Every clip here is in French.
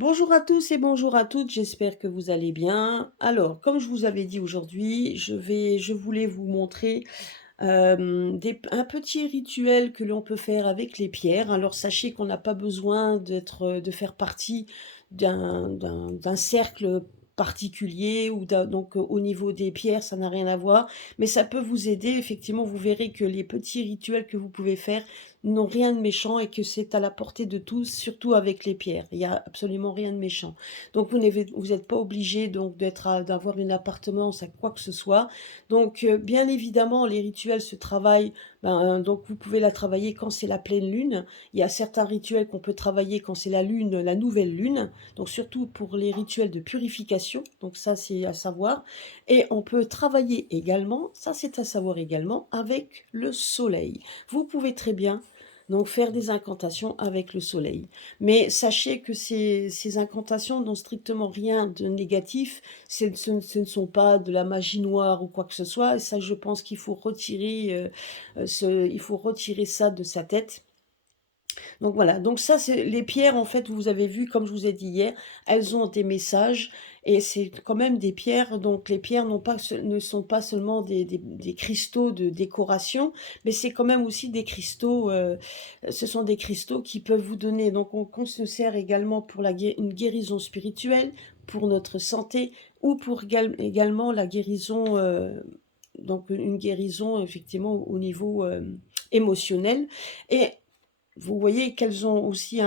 Bonjour à tous et bonjour à toutes, j'espère que vous allez bien. Alors, comme je vous avais dit aujourd'hui, je voulais vous montrer un petit rituel que l'on peut faire avec les pierres. Alors, sachez qu'on n'a pas besoin de faire partie d'un cercle particulier ou donc au niveau des pierres, ça n'a rien à voir, mais ça peut vous aider. Effectivement, vous verrez que les petits rituels que vous pouvez faire n'ont rien de méchant et que c'est à la portée de tous, surtout avec les pierres. Il y a absolument rien de méchant. Donc vous êtes pas obligé donc d'avoir une appartenance à quoi que ce soit. Donc bien évidemment, les rituels se travaillent, donc vous pouvez la travailler quand c'est la pleine lune. Il y a certains rituels qu'on peut travailler quand c'est la lune, la nouvelle lune, donc surtout pour les rituels de purification, donc ça c'est à savoir. Et on peut travailler également, ça c'est à savoir également, avec le soleil. Vous pouvez très bien donc faire des incantations avec le soleil. Mais sachez que ces incantations n'ont strictement rien de négatif, ce ne sont pas de la magie noire ou quoi que ce soit, et ça je pense qu'il faut retirer, il faut retirer ça de sa tête. Donc voilà, donc ça c'est les pierres en fait, vous avez vu comme je vous ai dit hier, elles ont des messages et c'est quand même des pierres, donc les pierres ne sont pas seulement des cristaux de décoration, mais c'est quand même aussi des cristaux, ce sont des cristaux qui peuvent vous donner, donc on se sert également pour une guérison spirituelle, pour notre santé ou pour également la guérison, donc une guérison effectivement au niveau émotionnel. Et vous voyez qu'elles ont aussi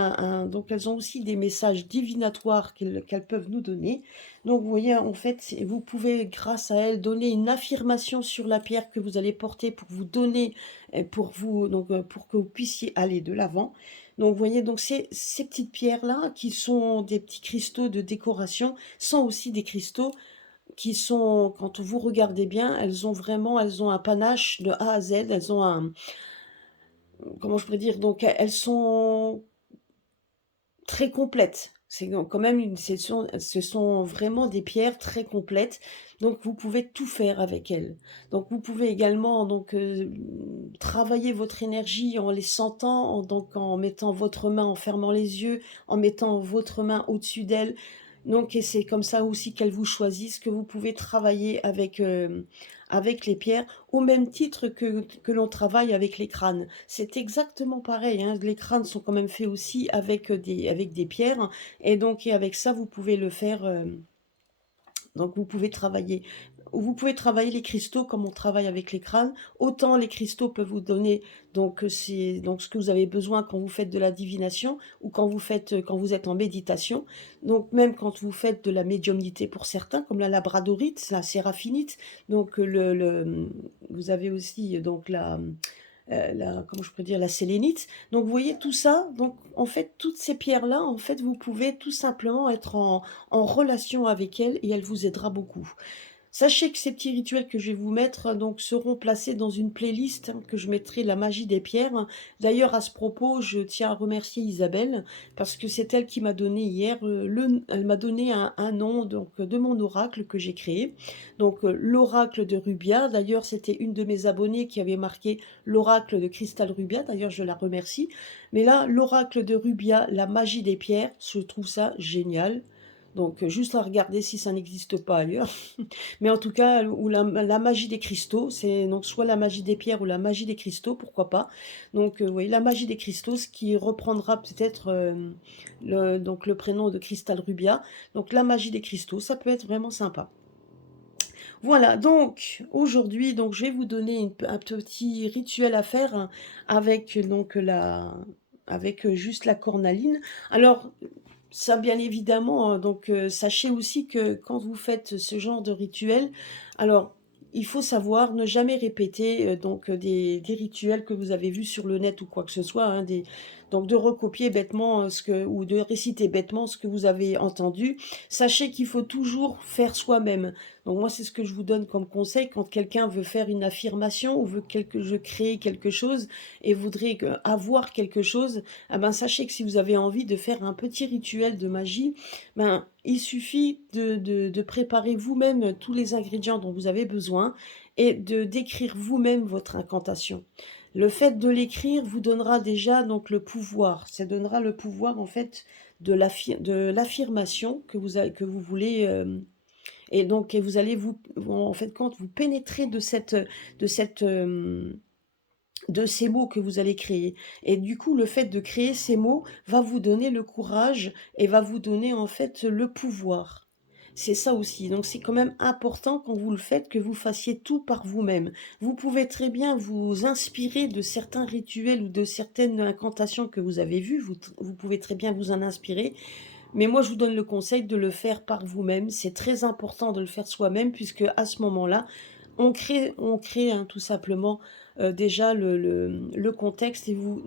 donc elles ont aussi des messages divinatoires qu'elles peuvent nous donner. Donc vous voyez, en fait, vous pouvez grâce à elles donner une affirmation sur la pierre que vous allez porter pour vous donner, pour que vous puissiez aller de l'avant. Donc vous voyez, donc ces petites pierres-là, qui sont des petits cristaux de décoration, sont aussi des cristaux qui sont, quand vous regardez bien, elles ont un panache de A à Z, elles ont comment je pourrais dire? Donc elles sont très complètes. C'est quand même ce sont vraiment des pierres très complètes, donc vous pouvez tout faire avec elles. Donc vous pouvez également donc, travailler votre énergie en les sentant, en mettant votre main, en fermant les yeux, en mettant votre main au-dessus d'elles. Donc et c'est comme ça aussi qu'elles vous choisissent, que vous pouvez travailler avec les pierres, au même titre que l'on travaille avec les crânes. C'est exactement pareil, hein. Les crânes sont quand même faits aussi avec des pierres et donc et avec ça, vous pouvez le faire, donc vous pouvez travailler les cristaux comme on travaille avec les crânes. Autant les cristaux peuvent vous donner c'est donc ce que vous avez besoin quand vous faites de la divination ou quand vous êtes en méditation. Donc même quand vous faites de la médiumnité pour certains, comme la labradorite, la séraphinite, donc vous avez aussi donc comment je pourrais dire? La sélénite. Donc vous voyez tout ça, donc en fait, toutes ces pierres-là, en fait, vous pouvez tout simplement être en relation avec elles et elle vous aidera beaucoup. Sachez que ces petits rituels que je vais vous mettre, donc, seront placés dans une playlist, hein, que je mettrai la magie des pierres. D'ailleurs, à ce propos, je tiens à remercier Isabelle parce que c'est elle qui m'a donné hier, elle m'a donné un nom donc de mon oracle que j'ai créé. Donc, l'oracle de Rubia. D'ailleurs, c'était une de mes abonnées qui avait marqué l'oracle de Cristal Rubia. D'ailleurs, je la remercie. Mais là, l'oracle de Rubia, la magie des pierres, je trouve ça génial. Donc, juste à regarder si ça n'existe pas ailleurs. Mais en tout cas, ou la magie des cristaux, c'est donc soit la magie des pierres ou la magie des cristaux, pourquoi pas. Donc oui, la magie des cristaux, ce qui reprendra peut-être, le prénom de Cristal Rubia. Donc la magie des cristaux, ça peut être vraiment sympa. Voilà, donc aujourd'hui, donc je vais vous donner un petit rituel à faire, hein, avec juste la cornaline. Alors ça, bien évidemment, hein, donc sachez aussi que quand vous faites ce genre de rituel, alors il faut savoir ne jamais répéter des rituels que vous avez vus sur le net ou quoi que ce soit, hein, donc de recopier bêtement ou de réciter bêtement ce que vous avez entendu. Sachez qu'il faut toujours faire soi-même. Donc moi, c'est ce que je vous donne comme conseil quand quelqu'un veut faire une affirmation ou je crée quelque chose et voudrait avoir quelque chose. Ah ben, sachez que si vous avez envie de faire un petit rituel de magie, ben, il suffit de préparer vous-même tous les ingrédients dont vous avez besoin et de d'écrire vous-même votre incantation. Le fait de l'écrire vous donnera déjà donc le pouvoir. Ça donnera le pouvoir en fait de l'affirmation que vous voulez, et donc et vous allez en fait, quand vous pénétrez de cette, de ces mots que vous allez créer, et du coup, le fait de créer ces mots va vous donner le courage et va vous donner, en fait, le pouvoir. C'est ça aussi, donc c'est quand même important quand vous le faites, que vous fassiez tout par vous-même. Vous pouvez très bien vous inspirer de certains rituels ou de certaines incantations que vous avez vues, vous pouvez très bien vous en inspirer, mais moi je vous donne le conseil de le faire par vous-même. C'est très important de le faire soi-même, puisque à ce moment-là, on crée, hein, tout simplement, déjà le contexte, et vous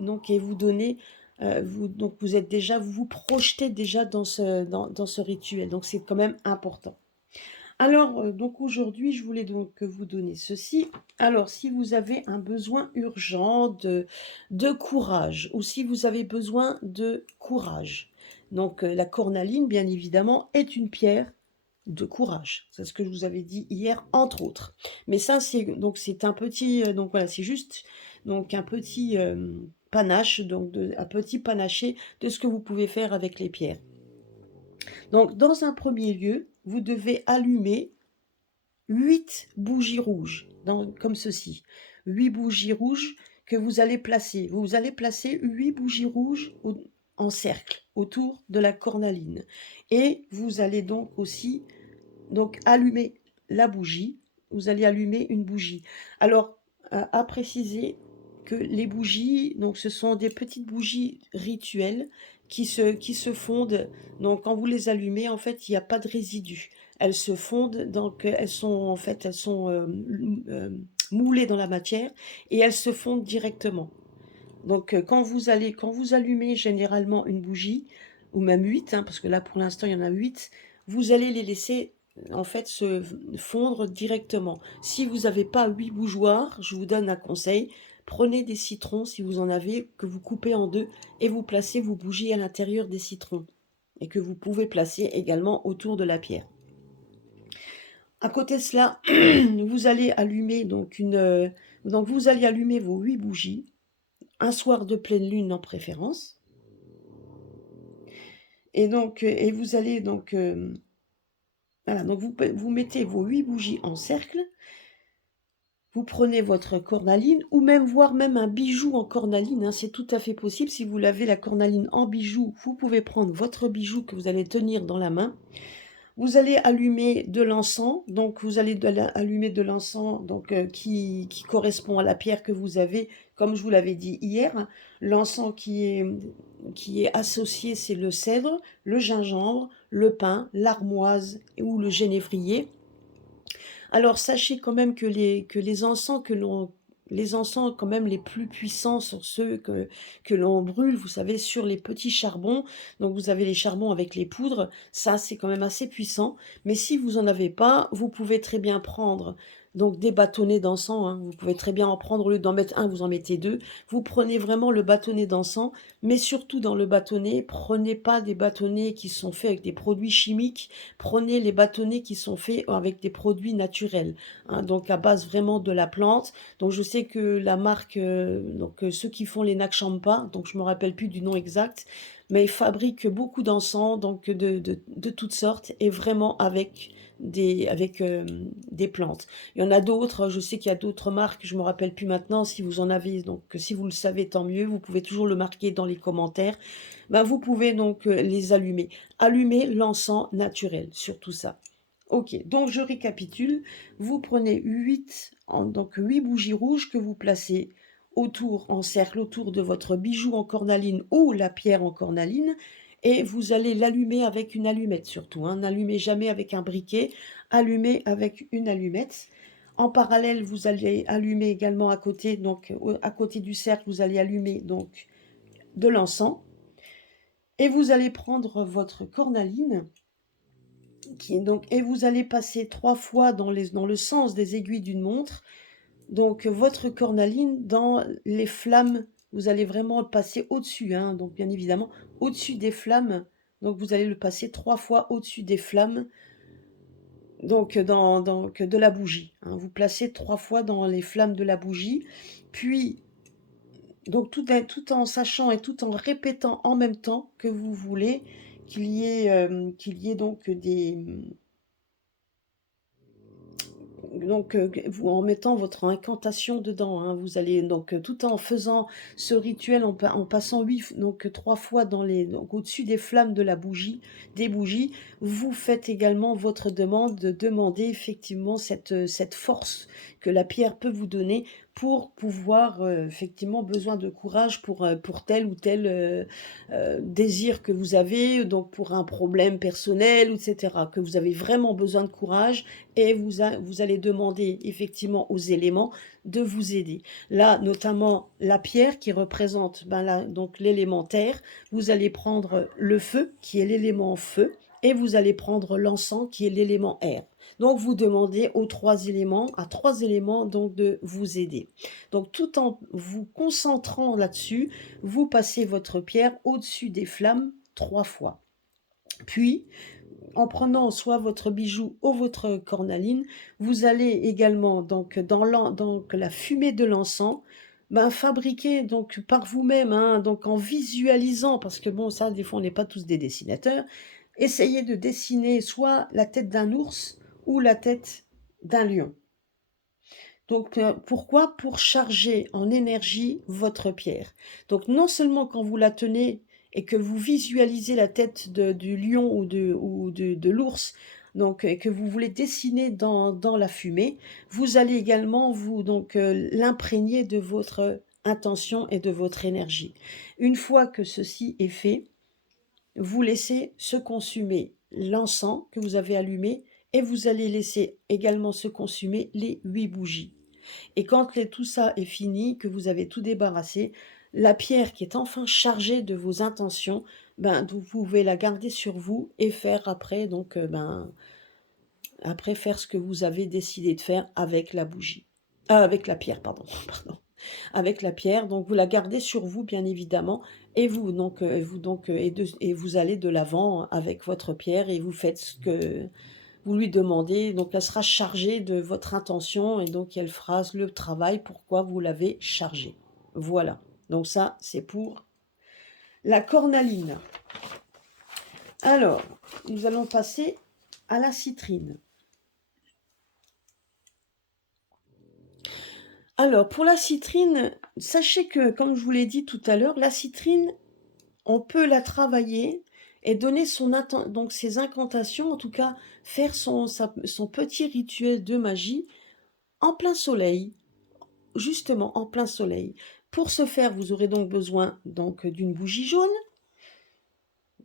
donnez, vous êtes déjà, vous vous projetez déjà dans ce rituel, donc c'est quand même important. Alors, donc aujourd'hui, je voulais donc vous donner ceci. Alors, si vous avez un besoin urgent de courage, ou si vous avez besoin de courage, donc la cornaline, bien évidemment, est une pierre de courage. C'est ce que je vous avais dit hier, entre autres. Mais ça, c'est un petit, donc voilà, c'est juste donc un petit, panache, donc un petit panaché de ce que vous pouvez faire avec les pierres. Donc dans un premier lieu, vous devez allumer 8 bougies rouges, comme ceci. 8 bougies rouges que vous allez placer. Vous allez placer 8 bougies rouges en cercle autour de la cornaline. Et vous allez donc aussi allumer la bougie. Vous allez allumer une bougie. Alors, à préciser que les bougies, donc ce sont des petites bougies rituelles qui se fondent. Donc quand vous les allumez, en fait, il n'y a pas de résidus. Elles se fondent, donc elles sont moulées dans la matière, et elles se fondent directement. Donc quand vous allumez généralement une bougie, ou même 8, hein, parce que là pour l'instant il y en a 8, vous allez les laisser en fait se fondre directement. Si vous n'avez pas 8 bougeoirs, je vous donne un conseil: prenez des citrons, si vous en avez, que vous coupez en deux, et vous placez vos bougies à l'intérieur des citrons, et que vous pouvez placer également autour de la pierre. À côté de cela, vous allez allumer donc vous allez allumer vos 8 bougies, un soir de pleine lune en préférence. Et donc, et vous allez donc, voilà, donc vous mettez vos 8 bougies en cercle, vous prenez votre cornaline, ou même, voire même un bijou en cornaline, hein, c'est tout à fait possible. Si vous l'avez, la cornaline en bijou, vous pouvez prendre votre bijou que vous allez tenir dans la main. Vous allez allumer de l'encens, donc vous allez allumer de l'encens donc, qui correspond à la pierre que vous avez, comme je vous l'avais dit hier. L'encens qui est associé, c'est le cèdre, le gingembre, le pin, l'armoise ou le génévrier. Alors sachez quand même que les encens les encens quand même les plus puissants sont ceux que l'on brûle, vous savez, sur les petits charbons. Donc vous avez les charbons avec les poudres, ça c'est quand même assez puissant. Mais si vous en avez pas, vous pouvez très bien prendre donc des bâtonnets d'encens, hein. Vous pouvez très bien en prendre, au lieu d'en mettre un, vous en mettez deux. Vous prenez vraiment le bâtonnet d'encens, mais surtout dans le bâtonnet, prenez pas des bâtonnets qui sont faits avec des produits chimiques. Prenez les bâtonnets qui sont faits avec des produits naturels, hein, donc à base vraiment de la plante. Donc je sais que la marque, ceux qui font les Nag Champa, donc je me rappelle plus du nom exact, mais ils fabriquent beaucoup d'encens, donc de toutes sortes, et vraiment des plantes. Il y en a d'autres, je sais qu'il y a d'autres marques, je me rappelle plus maintenant. Si vous en avez, donc si vous le savez, tant mieux, vous pouvez toujours le marquer dans les commentaires. Ben, vous pouvez donc les allumer. Allumer l'encens naturel, surtout ça. Ok, donc je récapitule. Vous prenez 8 bougies rouges que vous placez en cercle autour de votre bijou en cornaline ou la pierre en cornaline, et vous allez l'allumer avec une allumette surtout, hein. N'allumez jamais avec un briquet, allumez avec une allumette. En parallèle, vous allez allumer également à côté, donc à côté du cercle, vous allez allumer donc de l'encens, et vous allez prendre votre cornaline et vous allez passer 3 fois dans le sens des aiguilles d'une montre, donc votre cornaline dans les flammes. Vous allez vraiment le passer au-dessus, hein, donc bien évidemment au-dessus des flammes. Donc vous allez le passer 3 fois au-dessus des flammes, donc de la bougie, hein. Vous placez 3 fois dans les flammes de la bougie, puis donc tout en sachant et tout en répétant en même temps que vous voulez qu'il y ait donc vous en mettant votre incantation dedans, hein, vous allez donc, tout en faisant ce rituel, en passant 3 fois donc au-dessus des flammes de la bougie des bougies, vous faites également votre demande de demander effectivement cette force que la pierre peut vous donner pour pouvoir, effectivement besoin de courage pour tel ou tel, désir que vous avez, donc pour un problème personnel et cetera, que vous avez vraiment besoin de courage et vous allez demander effectivement aux éléments de vous aider. Là, notamment la pierre qui représente donc l'élémentaire, vous allez prendre le feu qui est l'élément feu et vous allez prendre l'encens qui est l'élément air. Donc vous demandez à trois éléments donc de vous aider. Donc tout en vous concentrant là-dessus, vous passez votre pierre au-dessus des flammes 3 fois. Puis en prenant soit votre bijou ou votre cornaline, vous allez également donc donc la fumée de l'encens, fabriquer donc par vous-même, hein, donc en visualisant, parce que bon ça des fois on n'est pas tous des dessinateurs, essayez de dessiner soit la tête d'un ours ou la tête d'un lion. Donc, pourquoi? Pour charger en énergie votre pierre. Donc non seulement quand vous la tenez et que vous visualisez la tête du lion ou de l'ours, donc et que vous voulez dessiner dans la fumée, vous allez également l'imprégner de votre intention et de votre énergie. Une fois que ceci est fait, vous laissez se consumer l'encens que vous avez allumé et vous allez laisser également se consumer les 8 bougies. Et quand tout ça est fini, que vous avez tout débarrassé, la pierre qui est enfin chargée de vos intentions, vous pouvez la garder sur vous et faire après, après faire ce que vous avez décidé de faire avec la bougie. Avec la pierre, pardon, pardon. Avec la pierre, donc vous la gardez sur vous, bien évidemment, et et vous allez de l'avant avec votre pierre et vous faites ce que vous lui demandez, donc elle sera chargée de votre intention et donc elle fera le travail pourquoi vous l'avez chargée. Voilà, donc ça c'est pour la cornaline. Alors, nous allons passer à la citrine. Alors, pour la citrine, sachez que, comme je vous l'ai dit tout à l'heure, la citrine, on peut la travailler et donner donc ses incantations, en tout cas faire son petit rituel de magie en plein soleil, justement en plein soleil. Pour ce faire, vous aurez donc besoin d'une bougie jaune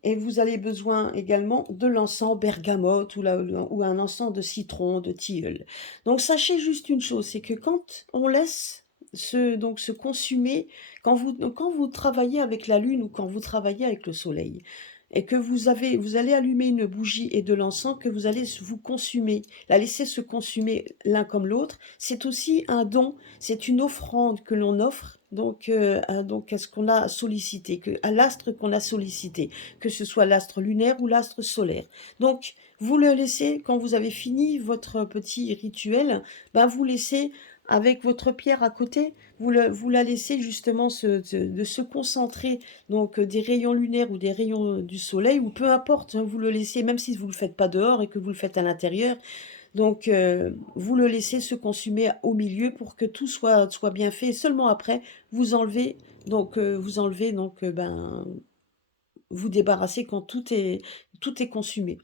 et vous avez besoin également de l'encens bergamote ou un encens de citron, de tilleul. Donc sachez juste une chose, c'est que quand on laisse se consumer, quand vous travaillez avec la lune ou quand vous travaillez avec le soleil, et que vous allez allumer une bougie et de l'encens que vous allez vous consumer, la laisser se consumer l'un comme l'autre, c'est aussi un don, c'est une offrande que l'on offre à ce qu'on a sollicité, à l'astre qu'on a sollicité, que ce soit l'astre lunaire ou l'astre solaire. Donc, vous le laissez, quand vous avez fini votre petit rituel, vous laissez avec votre pierre à côté, vous la laissez justement de se concentrer des rayons lunaires ou des rayons du soleil, ou peu importe, hein, vous le laissez, même si vous ne le faites pas dehors et que vous le faites à l'intérieur, vous le laissez se consumer au milieu pour que tout soit bien fait. Et seulement après, vous enlevez, vous débarrassez quand tout est consumé.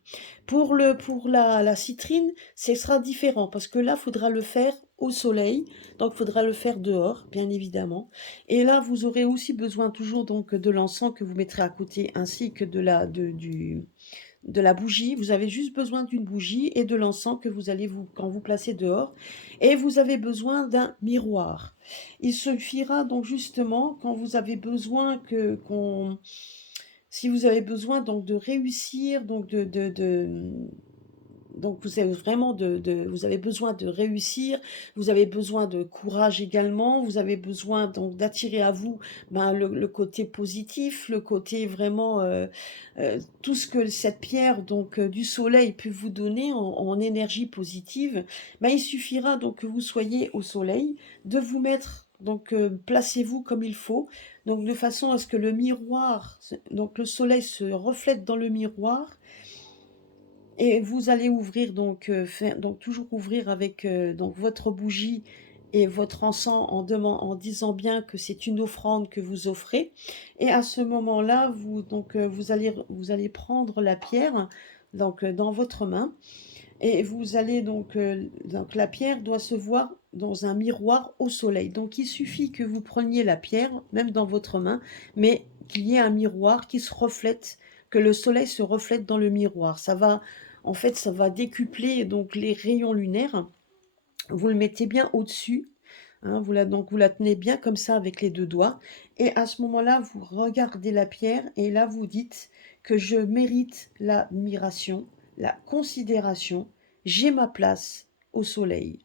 Pour la citrine, ce sera différent parce que là, il faudra le faire au soleil, donc il faudra le faire dehors, bien évidemment. Et là, vous aurez aussi besoin toujours de l'encens que vous mettrez à côté, ainsi que de la bougie. Vous avez juste besoin d'une bougie et de l'encens que quand vous placez dehors. Et vous avez besoin d'un miroir. Il suffira donc justement quand vous avez besoin si vous avez besoin donc de réussir, donc vous avez vraiment vous avez besoin de réussir, vous avez besoin de courage également, vous avez besoin donc d'attirer à vous le côté positif, le côté vraiment tout ce que cette pierre du soleil peut vous donner en énergie positive. Il suffira donc que vous soyez au soleil, de vous mettre Donc placez-vous comme il faut, donc de façon à ce que le miroir donc le soleil se reflète dans le miroir et vous allez ouvrir donc, faire donc toujours ouvrir avec, donc votre bougie et votre encens en disant bien que c'est une offrande que vous offrez et à ce moment-là, vous allez prendre la pierre, donc, dans votre main et vous allez donc la pierre doit se voir dans un miroir au soleil. Donc il suffit que vous preniez la pierre, même dans votre main, mais qu'il y ait un miroir qui se reflète, que le soleil se reflète dans le miroir. Ça va en fait, ça va décupler donc les rayons lunaires. Vous le mettez bien au-dessus, hein, vous la tenez bien comme ça avec les 2 doigts et à ce moment-là, vous regardez la pierre et là, vous dites que: «Je mérite l'admiration, la considération, j'ai ma place au soleil».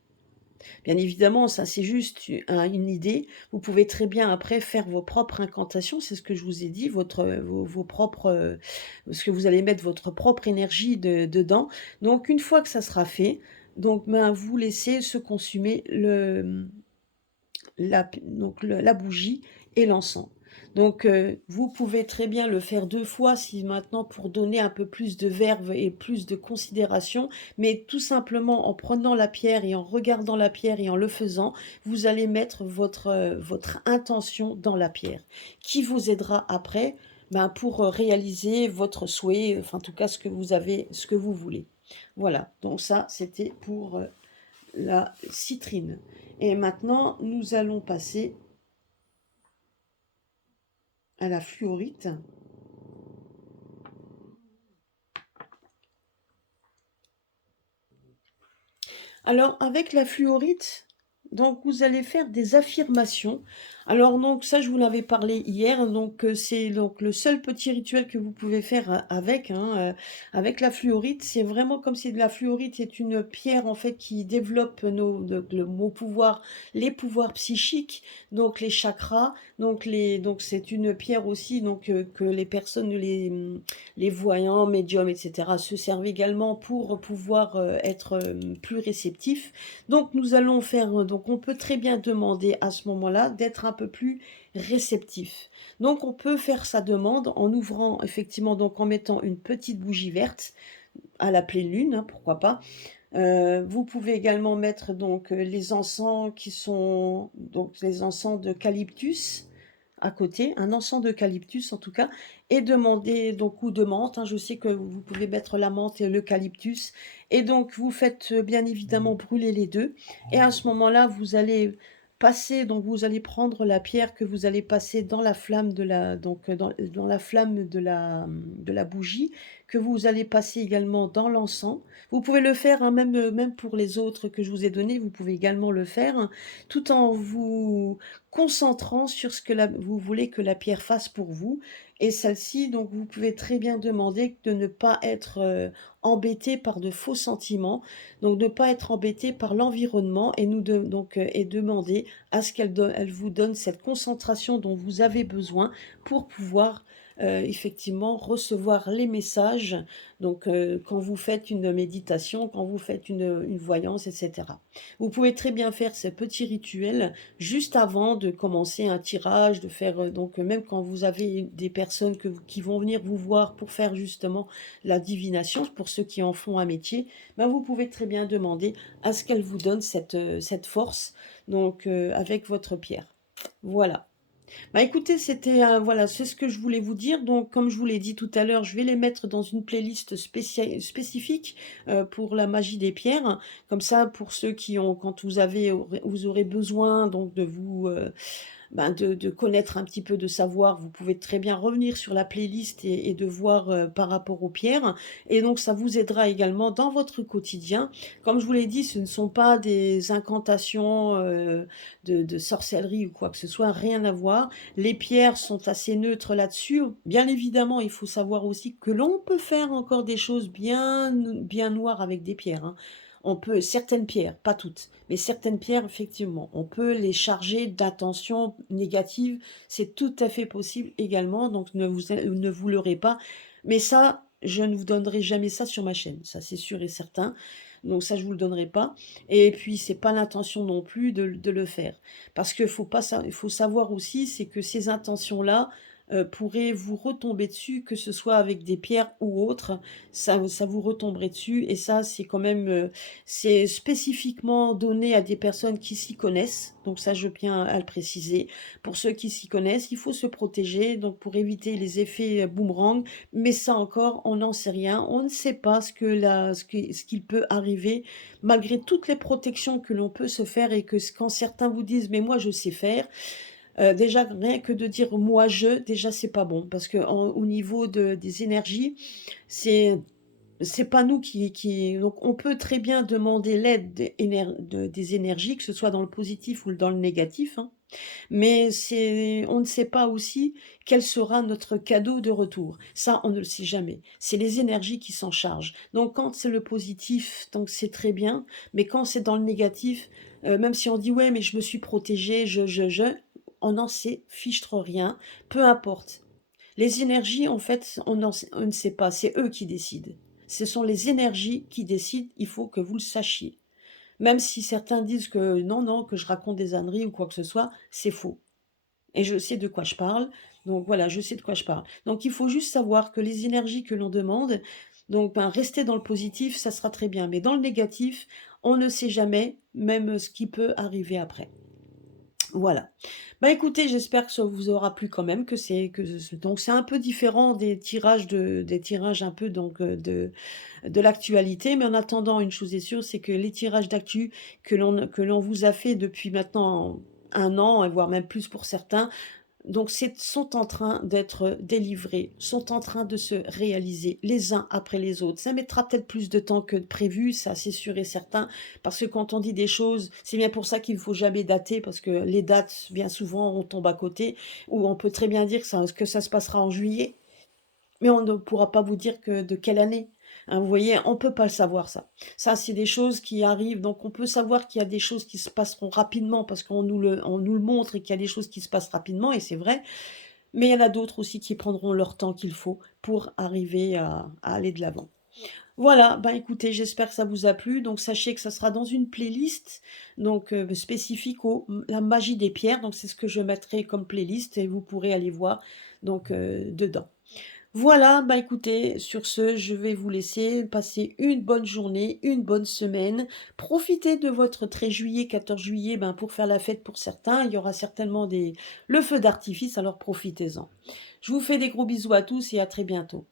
Bien évidemment, ça c'est juste une idée. Vous pouvez très bien après faire vos propres incantations, c'est ce que je vous ai dit, vos propres, parce que vous allez mettre votre propre énergie dedans. Donc une fois que ça sera fait, donc ben, vous laissez se consumer la bougie et l'encens. Donc vous pouvez très bien le faire 2 fois si maintenant pour donner un peu plus de verve et plus de considération, mais tout simplement en prenant la pierre et en regardant la pierre et en le faisant, vous allez mettre votre intention dans la pierre, qui vous aidera après, ben, pour, réaliser votre souhait, enfin en tout cas ce que vous voulez. Voilà, donc ça c'était pour, la citrine. Et maintenant, nous allons passer à la fluorite. Alors, avec la fluorite, donc vous allez faire des affirmations. Alors donc ça, je vous l'avais parlé hier, donc c'est donc le seul petit rituel que vous pouvez faire avec, hein, avec la fluorite. C'est vraiment comme si de la fluorite est une pierre en fait qui développe les pouvoirs psychiques, donc les chakras, donc c'est une pierre aussi donc que les personnes les voyants, médiums, etc. se servent également pour pouvoir être plus réceptifs. Donc nous allons faire, donc on peut très bien demander à ce moment-là d'être un peu plus réceptif. Donc on peut faire sa demande en ouvrant effectivement, donc en mettant une petite bougie verte à la pleine lune, hein, pourquoi pas. Vous pouvez également mettre donc les encens qui sont donc les encens d'eucalyptus à côté, un encens d'eucalyptus en tout cas, et demander donc ou de menthe, hein, je sais que vous pouvez mettre la menthe et l'eucalyptus et donc vous faites, bien évidemment brûler les 2 et à ce moment-là, vous allez prendre la pierre que vous allez passer dans la flamme dans la flamme de la bougie, que vous allez passer également dans l'encens. Vous pouvez le faire, hein, même pour les autres que je vous ai donnés, vous pouvez également le faire, hein, tout en vous concentrant sur ce que vous voulez que la pierre fasse pour vous et celle-ci, donc vous pouvez très bien demander de ne pas être, embêté par de faux sentiments, donc de ne pas être embêté par l'environnement et demander à ce elle vous donne cette concentration dont vous avez besoin pour pouvoir, effectivement recevoir les messages, donc quand vous faites une méditation, quand vous faites une voyance et cetera. Vous pouvez très bien faire ce petit rituel juste avant de commencer un tirage, de faire, même quand vous avez des personnes qui vont venir vous voir pour faire justement la divination, pour ceux qui en font un métier, ben vous pouvez très bien demander à ce qu'elle vous donne cette force, donc avec votre pierre. Voilà. Bah écoutez, voilà, c'est ce que je voulais vous dire. Donc, comme je vous l'ai dit tout à l'heure, je vais les mettre dans une playlist spécifique pour la magie des pierres. Comme ça, pour ceux qui ont, quand vous aurez besoin donc de vous ben, de connaître un petit peu, de savoir, vous pouvez très bien revenir sur la playlist et de voir par rapport aux pierres. Et donc, ça vous aidera également dans votre quotidien. Comme je vous l'ai dit, ce ne sont pas des incantations de sorcellerie ou quoi que ce soit, rien à voir. Les pierres sont assez neutres là-dessus. Bien évidemment, il faut savoir aussi que l'on peut faire encore des choses bien noires avec des pierres, hein. On peut, certaines pierres, pas toutes, mais certaines pierres, effectivement, on peut les charger d'intentions négatives. C'est tout à fait possible également, donc ne vous leurrez pas. Mais ça, je ne vous donnerai jamais ça sur ma chaîne, ça c'est sûr et certain. Donc ça, je vous le donnerai pas et puis c'est pas l'intention non plus de le faire. Parce que faut pas ça il faut savoir aussi, c'est que ces intentions-là, pourraient vous retomber dessus, que ce soit avec des pierres ou autres, ça vous retomberait dessus et ça, c'est quand même, c'est spécifiquement donné à des personnes qui s'y connaissent, donc ça, je tiens à le préciser. Pour ceux qui s'y connaissent, il faut se protéger, donc pour éviter les effets, boomerang, mais ça encore, on n'en sait rien. On ne sait pas ce qu'il peut arriver malgré toutes les protections que l'on peut se faire et que quand certains vous disent: «Mais moi je sais faire», déjà rien que de dire: «Moi je», déjà c'est pas bon parce qu'en au niveau des énergies, c'est c'est pas nous qui donc on peut très bien demander l'aide des énergies, que ce soit dans le positif ou dans le négatif, hein. Mais c'est on ne sait pas aussi quel sera notre cadeau de retour. Ça, on ne le sait jamais. C'est les énergies qui s'en chargent. Donc quand c'est le positif, donc c'est très bien, mais quand c'est dans le négatif, même si on dit: «Ouais, mais je me suis protégé, on n'en sait fichtre rien, peu importe. Les énergies, en fait, on ne sait pas, c'est eux qui décident. Ce sont les énergies qui décident, il faut que vous le sachiez. Même si certains disent que non, non, que je raconte des âneries ou quoi que ce soit, c'est faux. Et je sais de quoi je parle. Donc voilà, je sais de quoi je parle. Donc il faut juste savoir que les énergies que l'on demande, donc ben, rester dans le positif, ça sera très bien. Mais dans le négatif, on ne sait jamais, même ce qui peut arriver après. Voilà. Bah, écoutez, j'espère que ça vous aura plu quand même, donc c'est un peu différent des tirages un peu donc de l'actualité, mais en attendant, une chose est sûre, c'est que les tirages d'actu que l'on vous a fait depuis maintenant un an et voire même plus pour certains, donc sont en train d'être délivrés, sont en train de se réaliser les uns après les autres. Ça mettra peut-être plus de temps que prévu, ça c'est sûr et certain, parce que quand on dit des choses, c'est bien pour ça qu'il ne faut jamais dater, parce que les dates, bien souvent, on tombe à côté, ou on peut très bien dire que ça se passera en juillet, mais on ne pourra pas vous dire que de quelle année, hein, vous voyez? On peut pas le savoir ça. Ça, c'est des choses qui arrivent, donc on peut savoir qu'il y a des choses qui se passeront rapidement parce qu'on nous le montre et qu'il y a des choses qui se passent rapidement et c'est vrai, mais il y en a d'autres aussi qui prendront leur temps qu'il faut pour arriver à aller de l'avant. Voilà, ben, écoutez, j'espère que ça vous a plu, donc sachez que ça sera dans une playlist donc spécifique la magie des pierres, donc c'est ce que je mettrai comme playlist et vous pourrez aller voir donc dedans. Voilà, bah, écoutez, sur ce, je vais vous laisser passer une bonne journée, une bonne semaine. Profitez de votre 13 juillet, 14 juillet, ben, pour faire la fête pour certains. Il y aura certainement le feu d'artifice, alors profitez-en. Je vous fais des gros bisous à tous et à très bientôt.